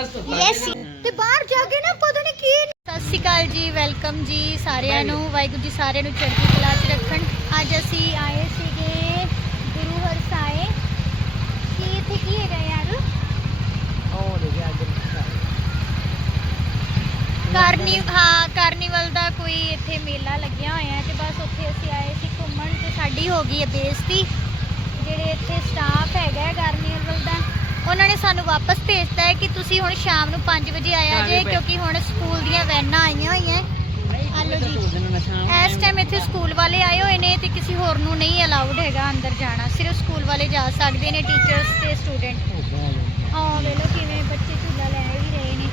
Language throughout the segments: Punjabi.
ਯੈਸ ਤੇ ਬਾਹਰ ਜਾ ਕੇ ਨਾ ਪਤਾ ਨਹੀਂ ਕੀ ਸਤਿ ਸ਼੍ਰੀ ਅਕਾਲ ਜੀ ਵੈਲਕਮ ਜੀ ਸਾਰਿਆਂ ਨੂੰ ਵਾਹਿਗੁਰੂ ਜੀ ਸਾਰਿਆਂ ਨੂੰ ਚੜ੍ਹਦੀ ਕਲਾ 'ਚ ਰੱਖਣ। ਅੱਜ ਅਸੀਂ ਆਏ ਸੀਗੇ ਗੁਰੂ ਹਰਸਾਏ ਕੀ ਇੱਥੇ ਕੀ ਹੈਗਾ ਯਾਰ? ਕਾਰਨੀ ਹਾਂ ਕਾਰਨੀਵਲ ਦਾ ਕੋਈ ਇੱਥੇ ਮੇਲਾ ਲੱਗਿਆ ਹੋਇਆ ਹੈ ਤੇ ਬਸ ਉੱਥੇ ਅਸੀਂ ਆਏ ਸੀ ਘੁੰਮਣ ਤੇ ਸਾਡੀ ਹੋ ਗਈ ਹੈ ਬੇਇੱਜ਼ਤੀ। ਜਿਹੜੇ ਇੱਥੇ ਸਟਾਫ ਹੈਗਾ ਕਾਰਨੀਵਲ ਦਾ ਉਹਨਾਂ ਨੇ ਸਾਨੂੰ ਵਾਪਸ ਭੇਜਤਾ ਹੈ ਕਿ ਤੁਸੀਂ ਹੁਣ ਸ਼ਾਮ ਨੂੰ 5 ਵਜੇ ਆਇਆ ਜੇ ਕਿਉਂਕਿ ਹੁਣ ਸਕੂਲ ਦੀਆਂ ਵੈਨਾਂ ਆਈਆਂ ਹੋਈਆਂ ਹਲੋ ਜੀ। ਇਸ ਟਾਈਮ ਇੱਥੇ ਸਕੂਲ ਵਾਲੇ ਆਏ ਹੋਏ ਨੇ ਤੇ ਕਿਸੇ ਹੋਰ ਨੂੰ ਨਹੀਂ ਅਲਾਉਡ ਹੈਗਾ ਅੰਦਰ ਜਾਣਾ। ਸਿਰਫ ਸਕੂਲ ਵਾਲੇ ਜਾ ਸਕਦੇ ਨੇ ਟੀਚਰਸ ਤੇ ਸਟੂਡੈਂਟ ਆਹ ਵੇਲੋ ਕਿਵੇਂ ਬੱਚੇ ਝੂਲਾ ਲੈ ਵੀ ਰਹੇ ਨੇ।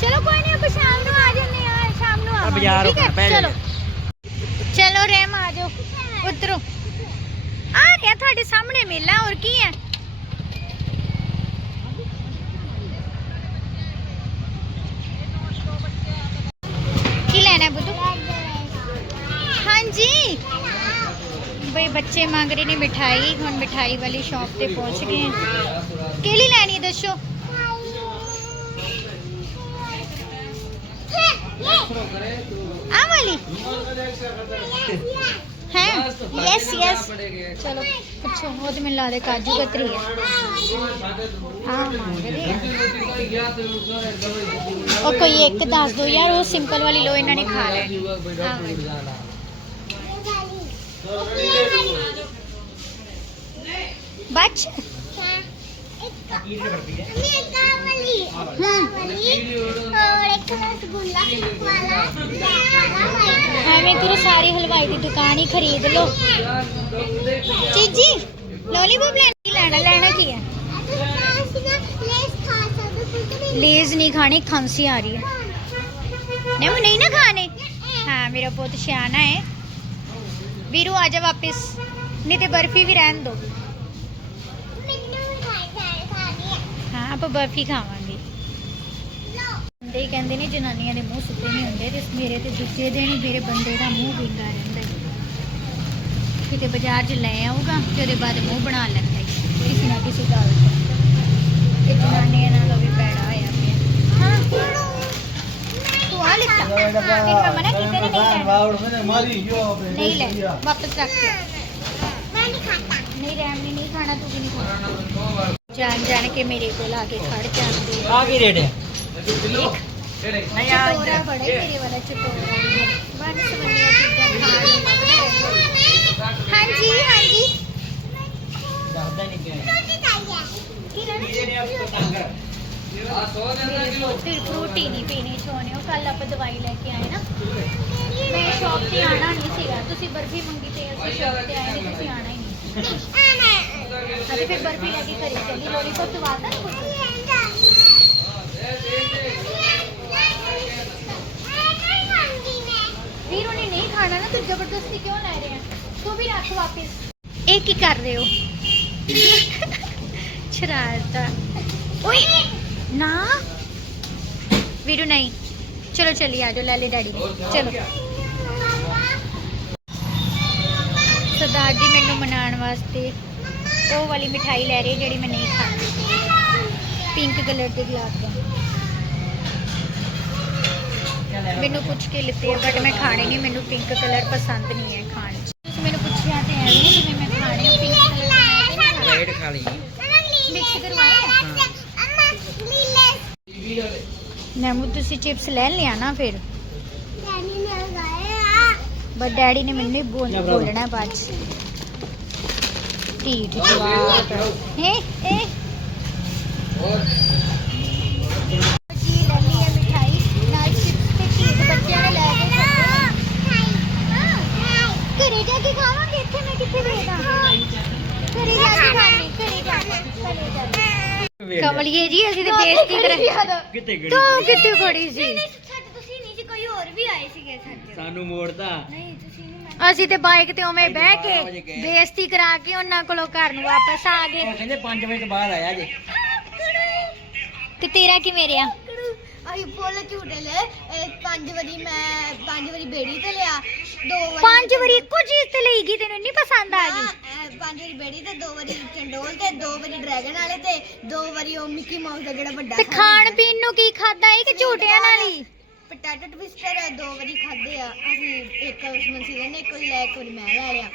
ਚਲੋ ਕੋਈ ਨਹੀਂ ਆਪਾਂ ਸ਼ਾਮ ਨੂੰ ਆ ਜੰਨੇ ਆ ਸ਼ਾਮ ਨੂੰ ਆਵਾਂਗੇ ਠੀਕ ਹੈ? ਚਲੋ। ਚਲੋ ਰਹਿਮ ਆ ਜਾਓ। ਉਤਰੋ। ਆ ਰਿਹਾ ਤੁਹਾਡੇ ਸਾਹਮਣੇ ਮੇਲਾ ਹੋਰ ਕੀ ਹੈ ਕੀ ਲੈਣਾ ਹੈ ਬੁੱਧੂ ਹਾਂਜੀ ਬਈ ਬੱਚੇ ਮੰਗ ਰਹੇ ਨੇ ਮਿਠਾਈ ਹੁਣ ਮਿਠਾਈ ਵਾਲੀ ਸ਼ਾਪ ਤੇ ਪਹੁੰਚ ਗਏ ਹਾਂ ਕਿਹੜੀ ਲੈਣੀ ਹੈ ਦੱਸੋ ਆ ਵਾਲੀ ਹੈ ਯੈਸ ਯੈਸ ਚਲੋ ਪੁੱਛੋ ਉਹ ਤੇ ਮੈਨੂੰ ਲੱਗਦਾ ਕਾਜੂ ਕਤਰੀ ਹੈ ਆ ਮੰਗ ਰਹੇ ਆ। ਉਹ ਕੋਈ ਇੱਕ ਦੱਸ ਦੋ ਯਾਰ ਉਹ ਸਿੰਪਲ ਵਾਲੀ ਲੋ ਇਹਨਾਂ ਨੇ ਖਾ ਲੈਣੀ ਆਹ ਵਾਲੀ। ਬੱਚ ਐਵੇਂ ਕਰੋ, ਸਾਰੀ ਹਲਵਾਈ ਦੀ ਦੁਕਾਨ ਹੀ ਖਰੀਦ ਲਓ। ਚੀਜੀ ਲੋਲੀਪੌਪ ਲੈਣਾ ਲੈਣਾ ਕੀ ਹੈ ਲੇਜ਼ ਨਹੀਂ ਖਾਣੀ, ਖਾਂਸੀ ਆ ਰਹੀ ਹੈ। ਨਹੀਂ, ਉਹ ਨਹੀਂ ਨਾ ਖਾਣੇ। ਹਾਂ, ਮੇਰਾ ਬਹੁਤ ਸਿਆਣਾ ਹੈ। ਵੀਰੂ, ਆ ਜਾ ਵਾਪਿਸ। ਨਹੀਂ ਤੇ ਬਰਫੀ ਵੀ ਰਹਿਣ ਦੋ ਹਾਂ ਆਪਾਂ ਬਰਫੀ ਖਾਵਾਂਗੇ। ਬੰਦੇ ਹੀ ਕਹਿੰਦੇ ਨੇ ਜਨਾਨੀਆਂ ਦੇ ਮੂੰਹ ਸੁੱਤੇ ਨਹੀਂ ਹੁੰਦੇ ਤੇ ਮੇਰੇ ਤੇ ਦੂਜੇ ਦਿਨ ਹੀ ਮੇਰੇ ਬੰਦੇ ਦਾ ਮੂੰਹ ਵਿੰਗਾ ਰਹਿੰਦਾ ਹੈ। ਕਿਤੇ ਬਾਜ਼ਾਰ 'ਚ ਲੈ ਆਊਗਾ ਤੇ ਉਹਦੇ ਬਾਅਦ ਮੂੰਹ ਬਣਾ ਲੈਂਦਾ ਹੈ ਕਿਸੇ ਨਾ ਕਿਸੇ ਗੱਲ ਤੋਂ। ਇਹ ਜਨਾਨੀਆਂ ਨਾਲ ਵੀ ਪੈੜਾ ਹੋਇਆ ਪਿਆ। ਹਾਂ। ਤੂੰ ਆ ਲਿੱਤਾ ਹਾਂ ਇੱਕ ਮੈਂ ਮਨਾ ਕੀਤਾ ਨਹੀਂ ਲੈਣਾ। ਨਹੀਂ ਲੈ ਵਾਪਸ ਰੱਖ ਦੇ। ਨਹੀਂ ਰੈਮ ਨੇ ਨਹੀਂ ਖਾਣਾ ਤੂੰ ਵੀ ਨਹੀਂ ਖਾਣਾ। ਜਾਣ ਜਾਣ ਕੇ ਮੇਰੇ ਕੋਲ ਆ ਕੇ ਖੜ ਜਾਂਦੇ ਆ। ਕੀ ਰੇਟ ਹੈ? ਚਟੋਰਾ ਬੜਾ ਹੀ ਮੇਰੇ ਵਾਲਾ ਚਟੋਰਾ ਬਣ ਸਵੰਨੀਆਂ ਚੀਜ਼ਾਂ ਖਾਣ ਨੂੰ ਲੱਭਦਾ ਹਾਂਜੀ ਹਾਂਜੀ। ਦੱਸਦਾ ਨਹੀਂ ਕਿਉਂ ਕੀ ਲੈਣਾ ਫਿਰ ਫਰੂਟੀ ਨਹੀਂ ਪੀਣੀ ਹੋ ਕੱਲ ਆਪਾਂ ਦਵਾਈ ਲੈ ਕੇ ਆਏ ਨਾ। ਮੈਂ ਸ਼ਾਪ ਤੇ ਆਣਾ ਨਹੀਂ ਸੀਗਾ। ਤੁਸੀਂ ਬਰਫੀ ਮੰਗੀ ਤੇ ਅਸੀਂ ਸ਼ਾਪ ਤੇ ਆਏ ਤੁਸੀਂ ਆਣਾ ਹੀ ਨਹੀਂ। ਅਸੀਂ ਫਿਰ ਬਰਫੀ ਲੈ ਕੇ ਘਰੇ ਚੱਲੀ ਲੋਲੀਪੌਪ ਦਵਾਤਾ ਨਾ ਕੁਝ ਵੀਰ ਉਹਨੇ ਨਹੀਂ ਖਾਣਾ ਨਾ ਤੂੰ ਜ਼ਬਰਦਸਤੀ ਕਿਉਂ ਲੈ ਰਿਹਾ? ਤੂੰ ਵੀ ਰੱਖ ਵਾਪਿਸ। ਇਹ ਕੀ ਕਰ ਰਹੇ ਹੋ? ਸ਼ਰਾਰਤਾ। ਓਏ ਨਾ। ਵੀਰੂ ਨਹੀਂ। ਚਲੋ ਚੱਲੀ ਆ ਜਾਓ ਲੈ ਲੈ ਡੈਡੀ। ਚਲੋ। ਸਰਦਾਰ ਜੀ ਮੈਨੂੰ ਮਨਾਉਣ ਵਾਸਤੇ ਉਹ ਵਾਲੀ ਮਿਠਾਈ ਲੈ ਰਹੀ ਜਿਹੜੀ ਮੈਂ ਨਹੀਂ ਖਾਣੀ ਪਿੰਕ ਕਲਰ ਦੇ ਗੁਲਾਬ ਜਾਮੁਨ ਮੈਨੂੰ ਪੁੱਛ ਕੇ ਲਿੱਤੇ ਆ ਬਟ ਮੈਂ ਖਾਣੇ ਨਹੀਂ ਮੈਨੂੰ ਪਿੰਕ ਕਲਰ ਪਸੰਦ ਨਹੀਂ ਹੈ ਖਾਣ ਚ। ਤੁਸੀਂ ਮੈਨੂੰ ਪੁੱਛਿਆ ਤੇ ਐਵੇਂ ਜਿਵੇਂ ਮੈਂ ਖਾਣੇ ਹੋ ਪਿੰਕ ਕਲਰ ਰੇਟ ਖਾ ਲਈ। ਮਿਕਸ ਕਰਵਾਏ ਨਮੂ ਤੁਸੀਂ ਚਿਪਸ ਲੈ ਲਿਆ ਨਾ ਫਿਰ? ਬਟ ਡੈਡੀ ਨੇ ਮੈਨੂੰ ਬੋਲਣਾ ਬਾਅਦ ਚ। ਢੀਠ ਜਵਾਬ ਹੈ ਹੈ? ਜੀ ਲੈ ਲਈ ਹੈ ਮਿਠਾਈ। ਨਾਲ ਚਿਪਸ ਤੇ ਢੀਠ ਬੱਚਿਆਂ ਨੇ ਲੈ ਕੇ ਘਰੇ ਜਾ ਕੇ ਖਾਵਾਂਗੇ? ਇੱਥੇ ਮੈਂ ਕਿੱਥੇ ਵੇਖਦਾ ਘਰੇ ਜਾ ਕੇ ਖਾਣੀ ਘਰੇ ਜਾ ਕੇ ਕਮਲੀਏ ਜੀ ਅਸੀਂ ਤੇ ਬੇਇੱਜ਼ਤੀ ਕਰ ਕਿੱਥੇ ਗੜੀ ਤੂੰ ਕਿੱਥੇ ਖੜੀ ਸੀ ਸਾਡੇ ਤੁਸੀਂ ਨਹੀਂ ਸੀ ਕੋਈ ਹੋਰ ਸਾਨੂੰ ਮੋੜਦਾ ਨਹੀਂ ਤੁਸੀਂ ਨਹੀਂ ਅਸੀਂ ਤੇ ਬਾਈਕ ਤੇ ਉਵੇਂ ਬਹਿ ਕੇ। ਬੇਇੱਜ਼ਤੀ ਕਰਾ ਕੇ ਉਹਨਾਂ ਕੋਲੋਂ ਘਰ ਨੂੰ ਵਾਪਸ ਆ ਗਏ। ਉਹ ਕਹਿੰਦੇ 5 ਵਜੇ ਤੋਂ ਬਾਅਦ ਆਇਆ ਜੇ। ਤੇ ਤੇਰਾ ਕਿਵੇਂ ਰਿਹਾ ਅਸੀਂ ਫੁੱਲ ਝੂਟੇ ਲਏ ਇਹ ਪੰਜ ਵਾਰੀ ਮੈਂ ਪੰਜ ਵਾਰੀ ਬੇੜੀ ਤੇ ਲਿਆ। ਦੋ ਵਾਰੀ ਪੰਜ ਵਾਰੀ ਇੱਕੋ ਚੀਜ਼ ਤੇ ਲਈਗੀ ਤੈਨੂੰ ਇੰਨੀ ਪਸੰਦ ਆ ਹਾਂ, ਗਈ ਇਹ ਪੰਜ ਵਾਰੀ ਬੇੜੀ ਤੇ ਦੋ ਵਾਰੀ ਚੰਡੋਲ ਤੇ ਦੋ ਵਾਰੀ ਡਰੈਗਨ ਵਾਲੇ ਤੇ ਦੋ ਵਾਰੀ ਉਹ ਮਿੱਕੀ ਮਾਊਸ ਦਾ ਜਿਹੜਾ ਵੱਡਾ ਤੇ ਖਾਣਾ। ਪੀਣ ਨੂੰ ਕੀ ਖਾਦਾ ਏ ਕਿ ਝੂਟਿਆਂ ਨਾਲ ਹੀ? ਪਟਾਟੋ ਟਵਿਸਟਰ ਦੋ ਵਾਰੀ ਖਾਦੇ ਆ। ਅਸੀਂ ਇੱਕ ਉਸਮਨ ਸੀ ਨੇ ਇੱਕ ਵਾਰੀ ਲੈ ਇੱਕ ਵਾਰੀ ਮੈਂ ਲੈ ਲਿਆ।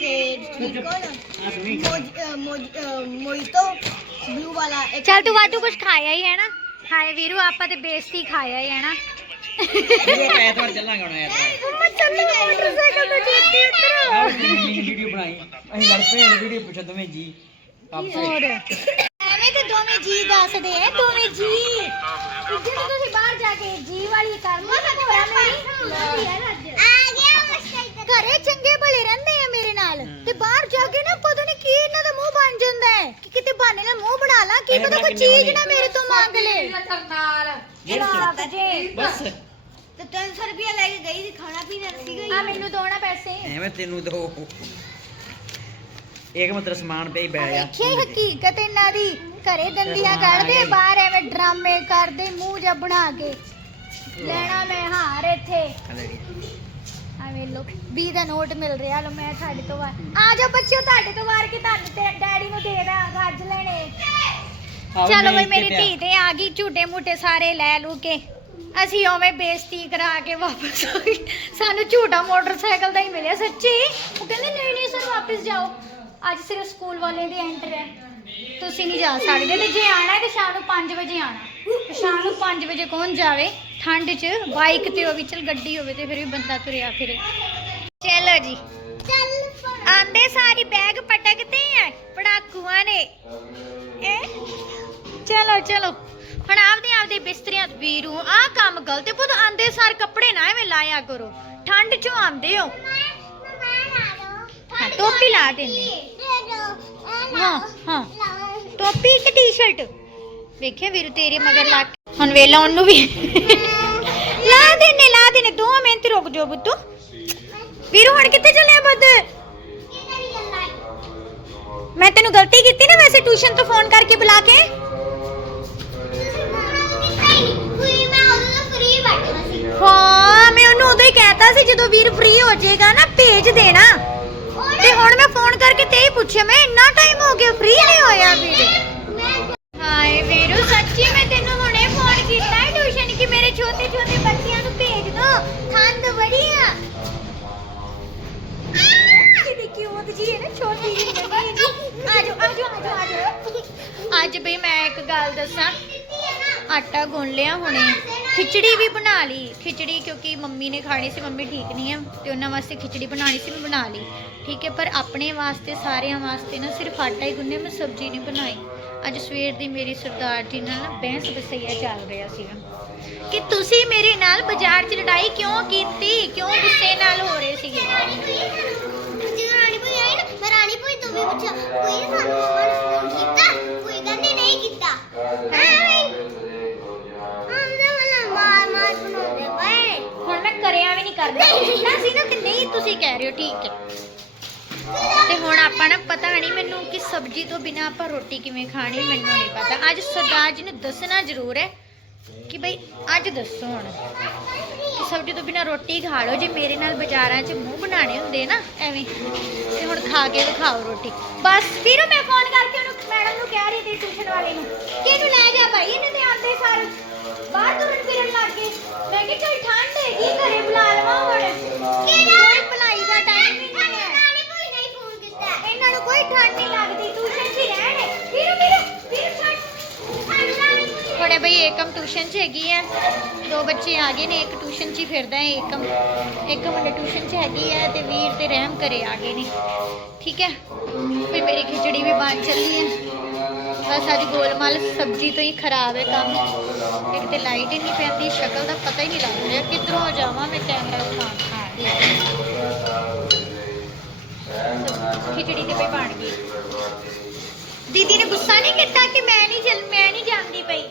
ਤੇ ਠੀਕ ਹੋ ਨਾ? ਮੋਜ ਅ, ਮੋਜ ਅ, ਮੋਇਤੋ ਬਲੂ ਵਾਲਾ ਇੱਕ ਚੱਲ ਤੂੰ ਵਾਧੂ ਕੁਝ ਖਾਇਆ ਹੀ ਹੈ ਨਾ? ਹਾਏ ਵੀਰੂ ਆਪਾਂ ਤੇ ਬੇਇੱਜ਼ਤੀ ਖਾਇਆ ਹੀ ਹੈ ਨਾ? ਐਤਵਾਰ ਚੱਲਾਂਗੇ ਹੁਣ ਐਤਵਾਰ। ਮੈਂ ਚੱਲੀ ਮੋਟਰਸਾਈਕਲ ਤੇ ਜੇਤੀ ਉਤਰੋ। ਵੀਡੀਓ ਬਣਾਈ। ਅਸੀਂ ਲੜ ਪਏ ਹਾਂ ਵੀਡੀਓ ਪੁੱਛੋ ਦੋਵੇਂ ਜੀ। ਆਪਸੇ ਹੋਰ? ਜੀ ਦੱਸਦੇ ਐ ਦੋਵੇਂ ਜੀ। ਜਦੋਂ ਤੁਸੀਂ ਬਾਹਰ ਜਾ ਕੇ ਜੀ ਵਾਲੀ ਕਰਨੀ ਤੇ ਹੋਇਆ ਮੇਰੀ। ਆ। ਗਿਆ ਮਸਟਰ ਘਰੇ ਚੰਗੇ ਭਲੇ ਰਹਿੰਦੇ ਆ ਮੇਰੇ ਨਾਲ। ਤੇ ਬਾਹਰ ਜਾ ਕੇ ਨਾ ਪਤਾ ਨਹੀਂ ਕੀ ਇਹਨਾਂ ਦਾ ਮੂੰਹ ਬਣ ਜਾਂਦਾ ਹੈ ਕਿ ਕਿਤੇ ਬਹਾਨੇ ਨਾਲ ਮੂੰਹ ਬਣਾ ਲਾ ਕੀ ਪਤਾ ਕੋਈ ਚੀਜ਼ ਨਾ ਮੇਰੇ ਤੋਂ ਮੰਗ ਲੈ। ਡੇਢ ਸੌ। ਜਵਾਕ ਜੇ। ਬਸ। ਤੇ 300 ਰੁਪਇਆ ਲੈ ਕੇ ਗਈ ਸੀ ਖਾਣਾ ਪੀਣਾ ਸੀਗਾ ਹੀ ਆ ਮੈਨੂੰ ਦੋਣਾ ਪੈਸੇ। ਐਵੇਂ ਤੈਨੂੰ ਦੋ। ਇੱਕ ਮਤਲਬ ਸਮਾਨ ਹੀ ਬੈ ਗਿਆ ਹੀ ਹਕੀਕਤ ਇਹਨਾਂ ਦੀ। ਘਰੇ ਦੰਦੀਆਂ ਕੱਢਦੇ ਬਾਹਰ ਐਵੇਂ ਡਰਾਮੇ ਕਰਦੇ ਮੂੰਹ ਜਿਹਾ ਬਣਾ ਕੇ। ਲੈਣਾ ਮੈਂ ਹਾਰ ਇੱਥੇ। ਆ ਵੇ ਲੋ 20 ਦਾ ਨੋਟ ਮਿਲ ਰਿਹਾ ਲੋ ਮੈਂ ਤੁਹਾਡੇ ਤੋਂ ਵਾਰ ਆ ਜਾਓ ਬੱਚਿਓ ਤੁਹਾਡੇ ਤੋਂ ਵਾਰ ਕੇ ਤੁਹਾਨੂੰ ਤੇ ਡੈਡੀ ਨੂੰ ਦੇ ਦਾਂ ਗੱਜ ਲੈਣੇ। ਚਲੋ ਬਈ ਮੇਰੀ ਧੀ ਤੇ ਆ ਗਈ ਝੂਟੇ ਮੂਟੇ ਸਾਰੇ ਲੈ ਲੂ ਕੇ। ਅਸੀਂ ਉਵੇਂ ਬੇਇੱਜ਼ਤੀ ਕਰਾ ਕੇ ਵਾਪਸ ਆ ਗਏ। ਸਾਨੂੰ ਝੂਟਾ ਮੋਟਰਸਾਈਕਲ ਦਾ ਹੀ ਮਿਲਿਆ ਸੱਚੀ? ਉਹ ਕਹਿੰਦੇ ਨਹੀਂ ਨਹੀਂ ਸਰ ਵਾਪਸ ਜਾਓ। ਅੱਜ ਸਿਰਫ ਸਕੂਲ ਵਾਲੇ ਦੇ ਐਂਟਰ ਹੈ। ਤੁਸੀਂ ਨਹੀਂ ਜਾ ਸਕਦੇ ਤੇ ਜੇ ਆਣਾ ਹੈ ਤੇ ਸ਼ਾਮ ਨੂੰ 5 ਵਜੇ ਆਣਾ। ਤੇ ਸ਼ਾਮ ਨੂੰ 5 ਵਜੇ ਕੌਣ ਜਾਵੇ? ਠੰਡ 'ਚ ਬਾਈਕ ਤੇ ਹੋਵੇ ਚਲ ਗੱਡੀ ਹੋਵੇ ਤੇ ਫਿਰ ਵੀ ਬੰਦਾ ਤੁਰਿਆ ਫਿਰੇ। ਚਲੋ ਜੀ। ਚੱਲ ਆਂਦੇ ਸਾਰੀ ਬੈਗ ਪਟਕਦੇ ਆ ਪੜਾਕੂਆਂ ਨੇ। ਚਲੋ ਚਲੋ। ਹੁਣ ਆਪਦੇ ਆਪਦੇ ਬਿਸਤਰਿਆਂ ਤੇ ਵੀਰੂ ਆਹ ਕੰਮ ਗਲਤ ਪੁੱਤ। ਆਂਦੇ ਸਾਰ ਕੱਪੜੇ ਨਾ ਐਵੇਂ ਲਾਇਆ ਕਰੋ। ਠੰਡ ਚੋਂ ਆਂਦੇ ਹੋ। ਟੋਪੀ ਲਾ ਦਿੰਦੇ। ਹਾਂ ਹਾਂ। ਟੋਪੀ ਤੇ ਟੀ-ਸ਼ਰਟ ਵੇਖਿਆ ਵੀਰੂ ਤੇਰੇ ਮਗਰ ਲੱਗ ਹੁਣ ਵੇਲਾ ਉਹਨੂੰ ਵੀ। ਲਾ ਦੇਨੇ ਲਾ ਦੇਨੇ ਦੋ ਮਿੰਟ ਰੁਕ ਜਾਓ ਬੁੱਤੂ। ਵੀਰੂ, ਹੁਣ ਕਿੱਥੇ ਚੱਲਿਆ ਬੱਦ ਮੈਂ ਤੈਨੂੰ ਗਲਤੀ ਕੀਤੀ ਨਾ ਵੈਸੇ ਟਿਊਸ਼ਨ ਤੋਂ ਫੋਨ ਕਰਕੇ ਬੁਲਾ ਕੇ। ਹਾਂ, ਮੈਂ ਉਹਨੂੰ ਉਦੋਂ ਹੀ ਕਹਿਤਾ ਸੀ, ਜਦੋਂ ਵੀਰ ਫ੍ਰੀ ਹੋ ਜਾਏਗਾ ਨਾ, ਭੇਜ ਦੇਣਾ। ਤੇ ਹੁਣ ਮੈਂ ਫੋਨ ਕਰਕੇ ਤੇ ਹੀ ਪੁੱਛਿਆ, ਮੈਂ ਇੰਨਾ ਟਾਈਮ ਹੋ ਗਿਆ ਫ੍ਰੀ ਨਹੀਂ ਹੋਇਆ ਵੀਰ। ਹਾਏ ਵੀਰੂ, ਸੱਚੀ ਮੈਂ ਤੈਨੂੰ ਹੁਣੇ ਫੋਨ ਕੀਤਾ ਹੈ ਟਿਊਸ਼ਨ ਕਿ ਮੇਰੇ ਛੋਟੇ ਛੋਟੇ ਬੱਚਿਆਂ ਨੂੰ ਭੇਜ ਦੋ ਠੰਡ ਬੜੀ ਆ ਕਿਹਦੀ ਕਿਊਟ ਜੀ ਹੈ ਨਾ ਛੋਟੀ ਜਿਹੀ ਲੱਗੀ ਜੀ। ਆਜੋ ਆਜੋ ਆਜੋ ਆਜੋ। ਅੱਜ ਬਈ ਮੈਂ ਇੱਕ ਗੱਲ ਦੱਸਾਂ। ਆਟਾ ਗੁੰਨ ਲਿਆ ਹੁਣੇ। ਖਿਚੜੀ ਵੀ ਬਣਾ ਲਈ। ਖਿਚੜੀ ਕਿਉਂਕਿ ਮੰਮੀ ਨੇ ਖਾਣੀ ਸੀ, ਮੰਮੀ ਠੀਕ ਨਹੀਂ ਹੈ ਤੇ ਉਹਨਾਂ ਵਾਸਤੇ ਖਿਚੜੀ ਬਣਾਣੀ ਸੀ, ਮੈਂ ਬਣਾ ਲਈ। ਠੀਕ ਹੈ, ਪਰ ਆਪਣੇ ਵਾਸਤੇ, ਸਾਰਿਆਂ ਵਾਸਤੇ ਨਾ ਸਿਰਫ ਆਟਾ ਹੀ ਗੁੰਨਿਆ, ਮੈਂ ਸਬਜ਼ੀ ਨਹੀਂ ਬਣਾਈ। ਅੱਜ ਸਵੇਰ ਦੀ ਮੇਰੀ ਸਰਦਾਰ ਜੀ ਨਾਲ ਨਾ ਬਹਿਸ ਬਸਈਆ ਚੱਲ ਰਿਹਾ ਸੀਗਾ। ਕਿ ਤੁਸੀਂ ਮੇਰੇ ਨਾਲ ਬਾਜ਼ਾਰ 'ਚ ਲੜਾਈ ਕਿਉਂ ਕੀਤੀ? ਕਿਉਂ ਗੁੱਸੇ ਨਾਲ ਹੋ ਰਹੇ ਸੀਗੇ? ਨਾ ਨੇ ਨੇ ਹੁਣ ਮੈਂ ਕਰਿਆ ਵੀ ਨਹੀਂ ਕਰਦਾ। ਪੁੱਛਣਾ ਸੀ ਨਾ ਕਿ ਨਹੀਂ ਤੁਸੀਂ ਕਹਿ ਰਹੇ ਹੋ ਠੀਕ ਹੈ। ਤੇ ਹੁਣ ਆਪਾਂ ਨਾ ਪਤਾ ਨਹੀਂ ਮੈਨੂੰ ਕਿ ਸਬਜ਼ੀ ਤੋਂ ਬਿਨਾ ਆਪਾਂ ਰੋਟੀ ਕਿਵੇਂ ਖਾਣੀ, ਮੈਨੂੰ ਨਹੀਂ ਪਤਾ। ਅੱਜ ਸਰਦਾਰ ਜੀ ਨੂੰ ਦੱਸਣਾ ਜ਼ਰੂਰ ਹੈ ਕਿ ਬਈ ਅੱਜ ਦੱਸੋ ਹੁਣ ਕਿ ਸਬਜ਼ੀ ਤੋਂ ਬਿਨਾ ਰੋਟੀ ਖਾ ਲਓ। ਜੇ ਮੇਰੇ ਨਾਲ ਬਾਜ਼ਾਰਾਂ 'ਚ ਮੂੰਹ ਬਣਾਣੇ ਹੁੰਦੇ ਨਾ ਐਵੇਂ, ਤੇ ਹੁਣ ਖਾ ਕੇ ਖਾਓ ਰੋਟੀ। ਬਸ ਫਿਰ ਮੈਂ ਫੋਨ ਕਰਕੇ ਉਹਨੂੰ ਮੈਡਮ ਨੂੰ ਕਹਿ ਰਹੀ ਸੀ ਟਿਊਸ਼ਨ ਵਾਲੇ ਨੂੰ ਕਿ ਇਹਨੂੰ ਲੈ ਜਾ ਭਾਈ, ਇਹਨੇ ਤੇ ਆਂਦੇ ਸਾਰ ਬਾਹਰ ਤੁਰਨ ਫਿਰਨ ਲੱਗ ਗਏ। ਮੈਂ ਕਿਹਾ ਚਲ ਠੰਡ ਹੈਗੀ, ਘਰੇ ਬੁਲਾ ਲਵਾਂ ਹੁਣ ਕੋਈ ਭਲਾਈ ਦਾ ਟਾਈਮ ਹੀ ਨਹੀਂ ਹੈ ਰਾਣੀ ਭੂਈ ਨੇ ਫੋਨ ਕੀਤਾ ਇਹਨਾਂ ਨੂੰ ਕੋਈ ਠੰਡ ਨਹੀਂ ਲੱਗਦੀ ਟਿਊਸ਼ਨ 'ਚ ਹੀ ਰਹਿਣ ਫਿਰ ਫਿਰ ਫਿਰ ਠੰਡ ਹੁਣੇ ਬਈ ਏਕਮ ਟਿਊਸ਼ਨ 'ਚ ਹੈਗੀ ਹੈ ਦੋ ਬੱਚੇ ਆ ਗਏ ਨੇ, ਇੱਕ ਟਿਊਸ਼ਨ 'ਚ ਹੀ ਫਿਰਦਾ ਹੈ ਏਕਮ ਇੱਕ ਮੁੰਡਾ ਟਿਊਸ਼ਨ 'ਚ ਹੈਗੀ ਹੈ ਤੇ ਵੀਰ ਤੇ ਰਹਿਮ ਕਰੇ ਆ ਗਏ ਨੇ। ਠੀਕ ਹੈ ਫਿਰ ਮੇਰੀ ਖਿਚੜੀ ਵੀ ਬਣ ਚੱਲੀ ਹੈ ਬਸ ਅੱਜ ਗੋਲਮਾਲ ਸਬਜ਼ੀ ਤੋਂ ਹੀ ਖਰਾਬ ਹੈ ਕੰਮ। ਇੱਕ ਤੇ ਲਾਈਟ ਹੀ ਨਹੀਂ ਪੈਂਦੀ, ਸ਼ਕਲ ਦਾ ਪਤਾ ਹੀ ਨਹੀਂ ਲੱਗ ਰਿਹਾ, ਕਿੱਧਰੋਂ ਜਾਵਾਂ ਮੈਂ ਕੈਮਰਾ ਦਿਖਾਉਣ ਖਿਚੜੀ ਤੇ ਪਈ ਬਣ ਗਈ। ਦੀਦੀ ਨੇ ਗੁੱਸਾ ਨਹੀਂ ਕੀਤਾ ਕਿ ਮੈਂ ਨਹੀਂ ਮੈਂ ਨਹੀਂ ਜਾਂਦੀ ਪਈ?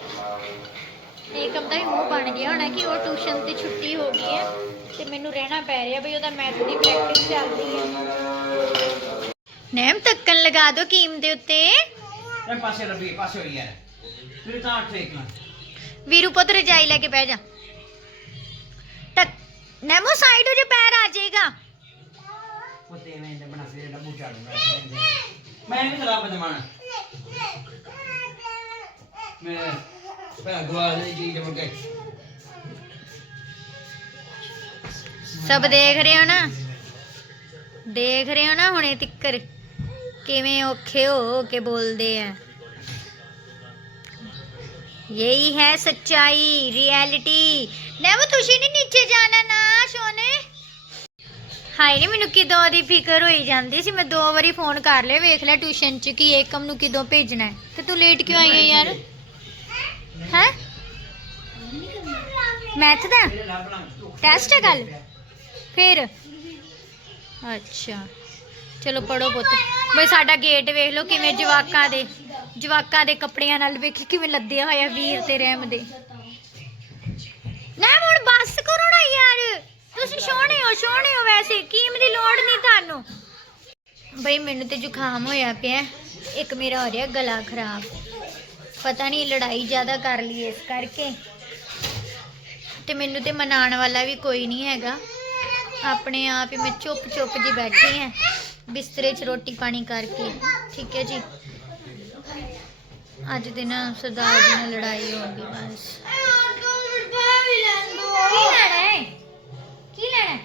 ਏਕਮ ਦਾ ਵੀ ਮੂੰਹ ਬਣ ਗਿਆ ਹੋਣਾ ਕਿ ਉਹ ਟਿਊਸ਼ਨ ਤੇ ਛੁੱਟੀ ਹੋ ਗਈ ਹੈ ਤੇ ਮੈਨੂੰ ਰਹਿਣਾ ਪੈ ਰਿਹਾ ਬਈ ਉਹਦਾ ਮੈਥ ਦੀ ਪ੍ਰੈਕਟਿਸ ਚੱਲਦੀ ਹੈ। ਨੈਮ ਤੱਕਣ ਲਗਾ ਦਿਓ ਕੀਮ ਦੇ ਉੱਤੇ। ਇਹ ਪਾਸੇ ਰੱਬੀ ਪਾਸੇ ਹੋਈ ਯਾਰ ਫਿਰ ਤਾਂ ਠੇਕ ਨਾ ਵੀਰੂ ਪੁੱਤ ਰਜਾਈ ਲੈ ਕੇ ਬਹਿ ਜਾ। ਤੱਕ ਨੈਮੋ ਸਾਈਡ ਹੋ ਜੇ ਪੈਰ ਆ ਜਾਏਗਾ। ਪੁੱਤੇ ਮੈਂ ਇਹਦਾ ਬਣਾ ਕੇ ਡੱਬੂ ਚਾੜੂਗਾ ਮੈਂ ਵੀ ਖਰਾਬ ਬਦਮਾਨ ਮੈਂ ਪਹਿਲਾਂ ਗਵਾ ਦੇ ਜੀ ਜਮ ਕੇ ਸਭ ਦੇਖ ਰਹੇ ਹੋ ਨਾ ਦੇਖ ਰਹੇ ਹੋ ਨਾ ਹੁਣੇ ਤਿੱਕਰ ਕਿਵੇਂ ਔਖੇ ਹੋ ਹੋ ਕੇ ਬੋਲਦੇ ਆ यही है सच्चाई रियलिटी ਨੈਵੋ ਤੁਸੀਂ ਨਹੀਂ ਨੀਚੇ ਜਾਣਾ ਨਾ ਸੋਨੇ ਹਾਏ ਨੀ ਮੈਨੂੰ ਕਿਦੋਂ ਦੀ ਫਿਕਰ ਹੋਈ ਜਾਂਦੀ ਸੀ ਮੈਂ ਦੋ ਵਾਰੀ ਫੋਨ ਕਰ ਲਿਆ ਵੇਖ ਲਿਆ ਟਿਊਸ਼ਨ ਚ ਕਿ ਏਕਮ ਨੂੰ ਕਿਦੋਂ ਭੇਜਣਾ ਹੈ ਤੇ ਤੂੰ ਲੇਟ ਕਿਉਂ ਆਈ ਹੈ ਯਾਰ ਹੈ? ਮੈਥ ਦਾ? ਟੈਸਟ ਹੈ ਕੱਲ ਫਿਰ? ਅੱਛਾ। ਚਲੋ ਪੜੋ ਪੁੱਤ। ਬਈ ਸਾਡਾ ਗੇਟ ਵੇਖ ਲਓ ਕਿਵੇਂ ਜਵਾਕਾਂ ਦੇ ਜਵਾਕਾਂ ਦੇ ਕੱਪੜਿਆਂ ਨਾਲ ਵੇਖ, ਕਿਵੇਂ ਲੱਦਿਆ ਹੋਇਆ ਵੀਰ ਤੇ ਰਹਿਮ ਦੇ। ਨਾ ਹੁਣ ਬੱਸ ਕਰੋ ਨਾ ਯਾਰ। ਤੁਸੀਂ ਸੋਹਣੇ ਹੋ ਸੋਹਣੇ ਹੋ ਵੈਸੇ। ਕੀਮ ਦੀ ਲੋੜ ਨਹੀਂ ਤੁਹਾਨੂੰ। ਬਈ ਮੈਨੂੰ ਤੇ ਜ਼ੁਕਾਮ ਹੋਇਆ ਪਿਆ। ਇੱਕ ਮੇਰਾ ਹੋ ਰਿਹਾ ਗਲਾ ਖਰਾਬ। ਪਤਾ ਨਹੀਂ ਲੜਾਈ ਜ਼ਿਆਦਾ ਕਰ ਲਈ ਇਸ ਕਰਕੇ। ਤੇ ਮੈਨੂੰ ਤੇ ਮਨਾਉਣ ਵਾਲਾ ਵੀ ਕੋਈ ਨਹੀਂ ਹੈਗਾ। ਆਪਣੇ ਆਪ ਹੀ ਮੈਂ ਚੁੱਪ ਚੁੱਪ ਜੀ ਬੈਠੀ ਹਾਂ ਬਿਸਤਰੇ 'ਚ ਰੋਟੀ ਪਾਣੀ ਕਰਕੇ। ਠੀਕ ਹੈ ਜੀ? ਅੱਜ ਦੇ ਨਾ ਸਰਦਾਰ ਜੀ ਨਾਲ ਲੜਾਈ ਹੋ ਗਈ ਬਸ। ਕੀ ਲੈਣਾ ਹੈ? ਕੀ ਲੈਣਾ ਹੈ?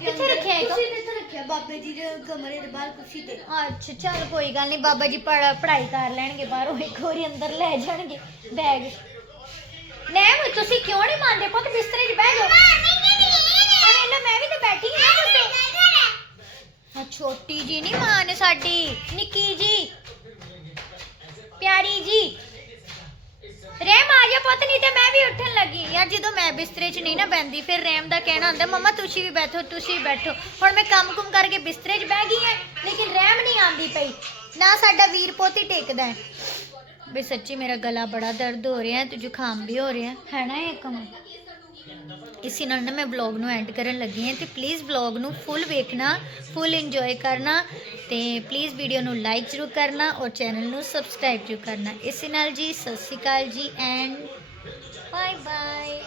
ਕਿੱਥੇ ਰੱਖਿਆ ਹੈ ਰੱਖਿਆ ਬਾਬੇ ਜੀ ਦੇ ਕਮਰੇ ਦੇ ਬਾਹਰ ਕੁਰਸੀ ਤੇ। ਅੱਛਾ ਚੱਲ ਕੋਈ ਗੱਲ ਨਹੀਂ ਬਾਬਾ ਜੀ ਪੜ੍ਹ- ਪੜ੍ਹਾਈ ਕਰ ਲੈਣਗੇ ਬਾਹਰੋਂ ਇੱਕ ਵਾਰੀ ਅੰਦਰ ਲੈ ਜਾਣਗੇ ਬੈਗ। ਨਹੀਂ ਤੁਸੀਂ ਕਿਉਂ ਨਹੀਂ ਮੰਨਦੇ ਪੁੱਤ ਬਿਸਤਰੇ 'ਚ ਬਹਿ ਜਾਓ। ਅਰੇ ਲੈ ਮੈਂ ਵੀ ਤਾਂ ਬੈਠੀ ਹਾਂ ਨਾ ਉੱਤੇ ਆ ਛੋਟੀ ਜੀ ਨਹੀਂ ਮਾਂ ਨੇ ਸਾਡੀ ਨਿੱਕੀ ਜੀ ਪਿਆਰੀ ਜੀ ਰੈਮ ਆ ਜਾ ਪੁੱਤ, ਨਹੀਂ ਤੇ ਮੈਂ ਵੀ ਉੱਠਣ ਲੱਗੀ। ਯਾਰ ਜਦੋਂ ਮੈਂ ਬਿਸਤਰੇ 'ਚ ਨਹੀਂ ਨਾ ਬੈੰਦੀ ਫਿਰ ਰੈਮ ਦਾ ਕਹਿਣਾ ਹੁੰਦਾ, ਮੰਮਾ, ਤੁਸੀਂ ਵੀ ਬੈਠੋ, ਤੁਸੀਂ ਵੀ ਬੈਠੋ। ਹੁਣ ਮੈਂ ਕੰਮ ਕੁਮ ਕਰਕੇ ਬਿਸਤਰੇ 'ਚ ਬਹਿ ਗਈ ਹਾਂ, ਲੇਕਿਨ ਰੈਮ ਨਹੀਂ ਆਂਦੀ ਪਈ। ਨਾ ਸਾਡਾ ਵੀਰ ਪੋਤੀ ਟੇਕਦਾ ਹੈ। ਬਈ ਸੱਚੀ ਮੇਰਾ ਗਲਾ ਬੜਾ ਦਰਦ ਹੋ ਰਿਹਾ ਹੈ ਤੇ ਜ਼ੁਕਾਮ ਵੀ ਹੋ ਰਿਹਾ, ਹੈ ਨਾ ਇਹ ਕੰਮ? ਇਸੇ ਨਾਲ ਨਾ ਮੈਂ ਵਲੌਗ ਨੂੰ ਐਂਡ ਕਰਨ ਲੱਗੀ ਹਾਂ ਤੇ ਪਲੀਜ਼ ਵਲੌਗ ਨੂੰ ਫੁੱਲ ਵੇਖਣਾ ਫੁੱਲ ਇੰਜੋਏ ਕਰਨਾ ਤੇ ਪਲੀਜ਼ ਵੀਡੀਓ ਨੂੰ ਲਾਈਕ ਜ਼ਰੂਰ ਕਰਨਾ ਔਰ ਚੈਨਲ ਨੂੰ ਸਬਸਕ੍ਰਾਈਬ ਜ਼ਰੂਰ ਕਰਨਾ। ਇਸੇ ਨਾਲ ਜੀ, ਸਤਿ ਸ਼੍ਰੀ ਅਕਾਲ ਜੀ ਐਂਡ ਬਾਏ ਬਾਏ